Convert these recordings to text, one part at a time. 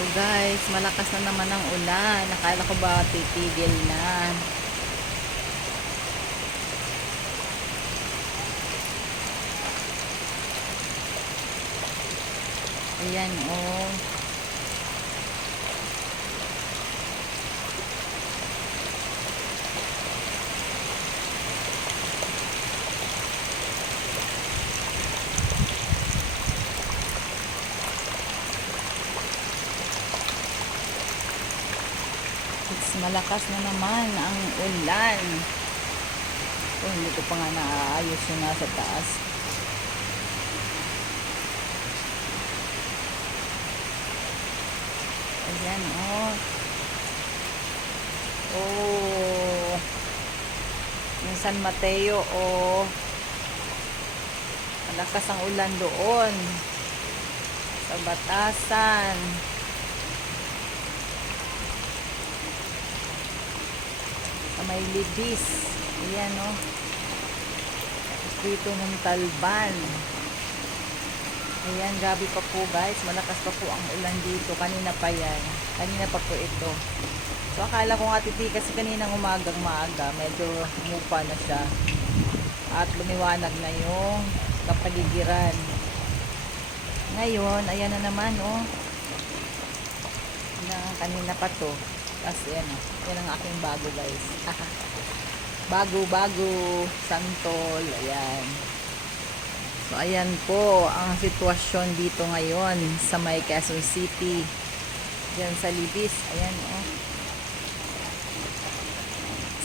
So guys, malakas na naman ang ulan. Nakala ko ba titigil na. Ayan oh. It's malakas na naman ang ulan. Oh, hindi ko pa nga naaayos yung nasa taas. Ayan, oh. Oh. Yung San Mateo, oh. Malakas ang ulan doon. Sa Batasan. May Libis. Ayan, oh. Tapos dito ng Talban. Ayan, gabi pa po guys. Malakas pa po ang ulan dito. Kanina pa yan. Kanina pa po ito. So, akala ko nga titi kasi kaninang umagang maaga. Medyo umupa na siya. At lumiwanag na yung kapaligiran. Ngayon, ayan na naman, oh. Na, kanina pa to. Tapos, yan, oh. Yan ang aking bago, guys. bago, bago. Santol. Ayan. So, ayan po ang sitwasyon dito ngayon sa may Quezon City. Diyan sa Libis. Ayan, oh.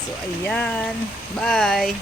So, ayan. Bye!